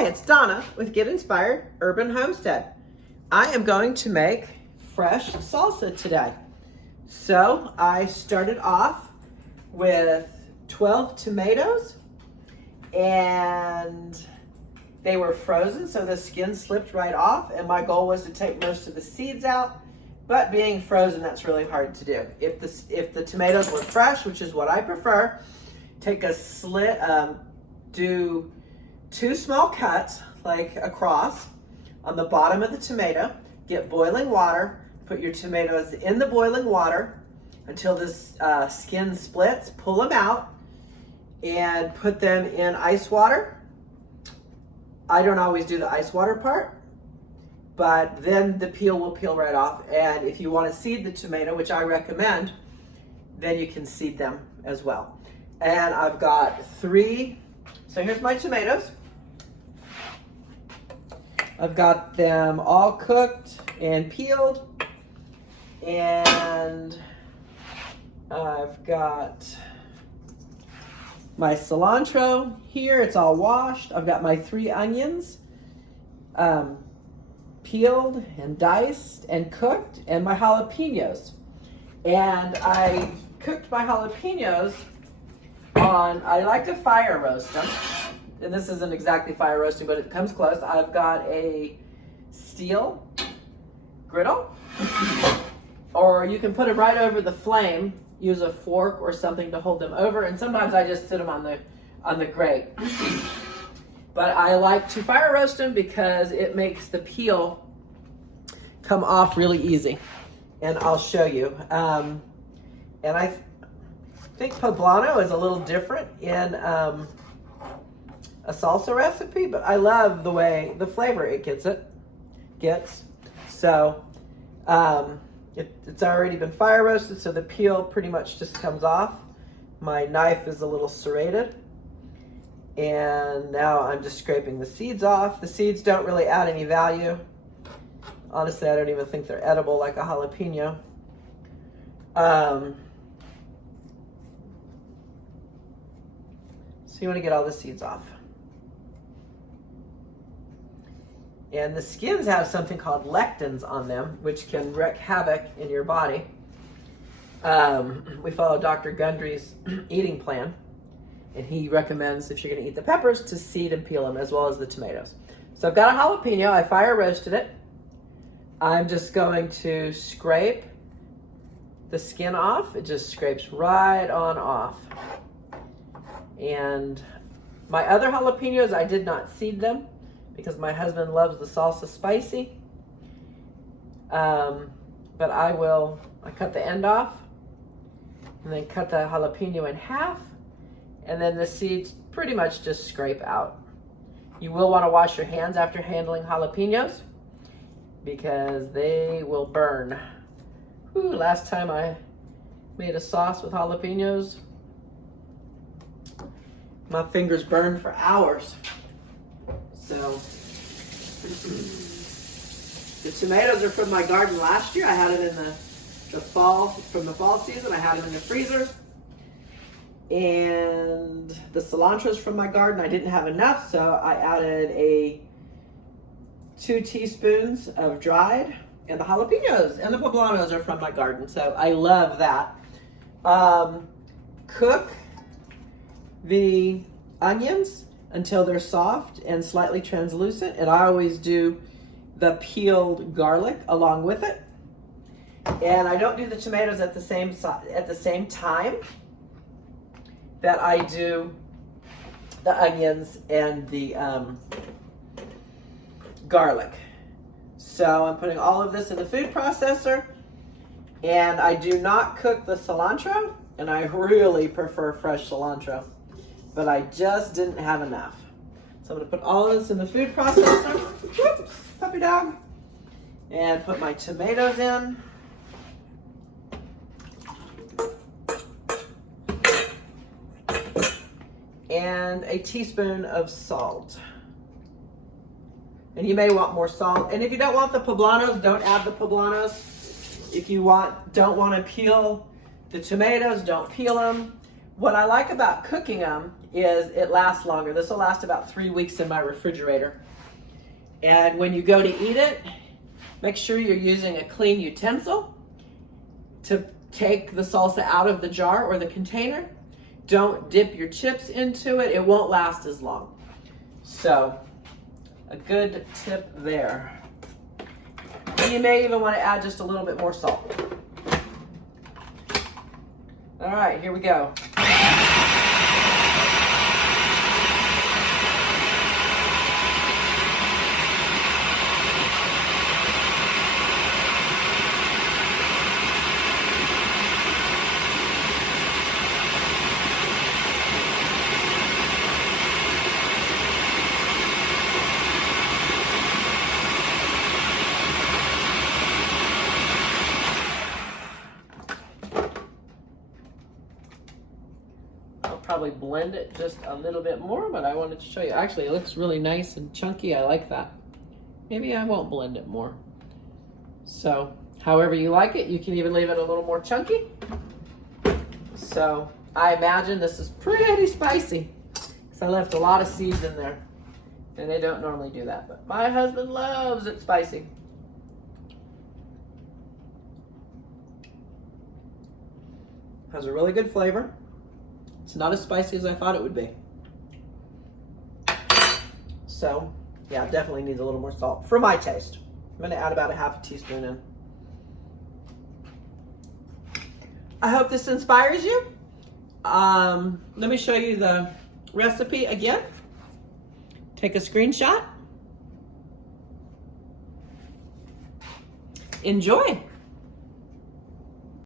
Hi, it's Donna with Get Inspired Urban Homestead. I am going to make fresh salsa today. So I started off with 12 tomatoes and they were frozen, so the skin slipped right off, and my goal was to take most of the seeds out, but being frozen, that's really hard to do. If the tomatoes were fresh, which is what I prefer, take a slit, do 2 small cuts, like across, on the bottom of the tomato. Get boiling water, put your tomatoes in the boiling water until this skin splits, pull them out, and put them in ice water. I don't always do the ice water part, but then the peel will peel right off. And if you want to seed the tomato, which I recommend, then you can seed them as well. And I've got 3, so here's my tomatoes. I've got them all cooked and peeled, and I've got my cilantro here, it's all washed. I've got my 3 onions peeled and diced and cooked, and my jalapeños. And I cooked my jalapeños I like to fire roast them. And this isn't exactly fire roasting, but it comes close. I've got a steel griddle, or you can put them right over the flame, use a fork or something to hold them over, and sometimes I just sit them on the grate. But I like to fire roast them because it makes the peel come off really easy, and I'll show you. And I think poblano is a little different in a salsa recipe, but I love the flavor it gets. So it's already been fire roasted, so the peel pretty much just comes off. My knife is a little serrated, and now I'm just scraping the seeds off. The seeds don't really add any value. Honestly, I don't even think they're edible like a jalapeno. So you want to get all the seeds off. And the skins have something called lectins on them, which can wreak havoc in your body. We follow Dr. Gundry's eating plan, and he recommends, if you're going to eat the peppers, to seed and peel them, as well as the tomatoes. So I've got a jalapeno. I fire roasted it. I'm just going to scrape the skin off. It just scrapes right on off. And my other jalapenos, I did not seed them because my husband loves the salsa spicy. But I cut the end off and then cut the jalapeno in half, and then the seeds pretty much just scrape out. You will want to wash your hands after handling jalapenos because they will burn. Whew, last time I made a sauce with jalapenos, my fingers burned for hours. So the tomatoes are from my garden last year. I had it in the fall, from the fall season. I had them in the freezer. And the cilantro's from my garden. I didn't have enough, so I added 2 teaspoons of dried, and the jalapenos and the poblanos are from my garden. So I love that. Cook the onions until they're soft and slightly translucent, and I always do the peeled garlic along with it. And I don't do the tomatoes at the same time that I do the onions and the garlic. So I'm putting all of this in the food processor, and I do not cook the cilantro, and I really prefer fresh cilantro, but I just didn't have enough. So I'm gonna put all of this in the food processor. Whoops, puppy dog. And put my tomatoes in. And a teaspoon of salt. And you may want more salt. And if you don't want the poblanos, don't add the poblanos. If you don't want to peel the tomatoes, don't peel them. what I like about cooking them is it lasts longer. This will last about 3 weeks in my refrigerator. And when you go to eat it, make sure you're using a clean utensil to take the salsa out of the jar or the container. Don't dip your chips into it. It won't last as long. So, a good tip there. And you may even want to add just a little bit more salt. All right, here we go. Probably blend it just a little bit more, but I wanted to show you. Actually, it looks really nice and chunky. I like that. Maybe I won't blend it more. So, however you like it, you can even leave it a little more chunky. So, I imagine this is pretty spicy because I left a lot of seeds in there, and they don't normally do that, but my husband loves it spicy. Has a really good flavor. It's not as spicy as I thought it would be. So, yeah, it definitely needs a little more salt for my taste. I'm going to add about a half a teaspoon in. I hope this inspires you. Let me show you the recipe again. Take a screenshot. Enjoy.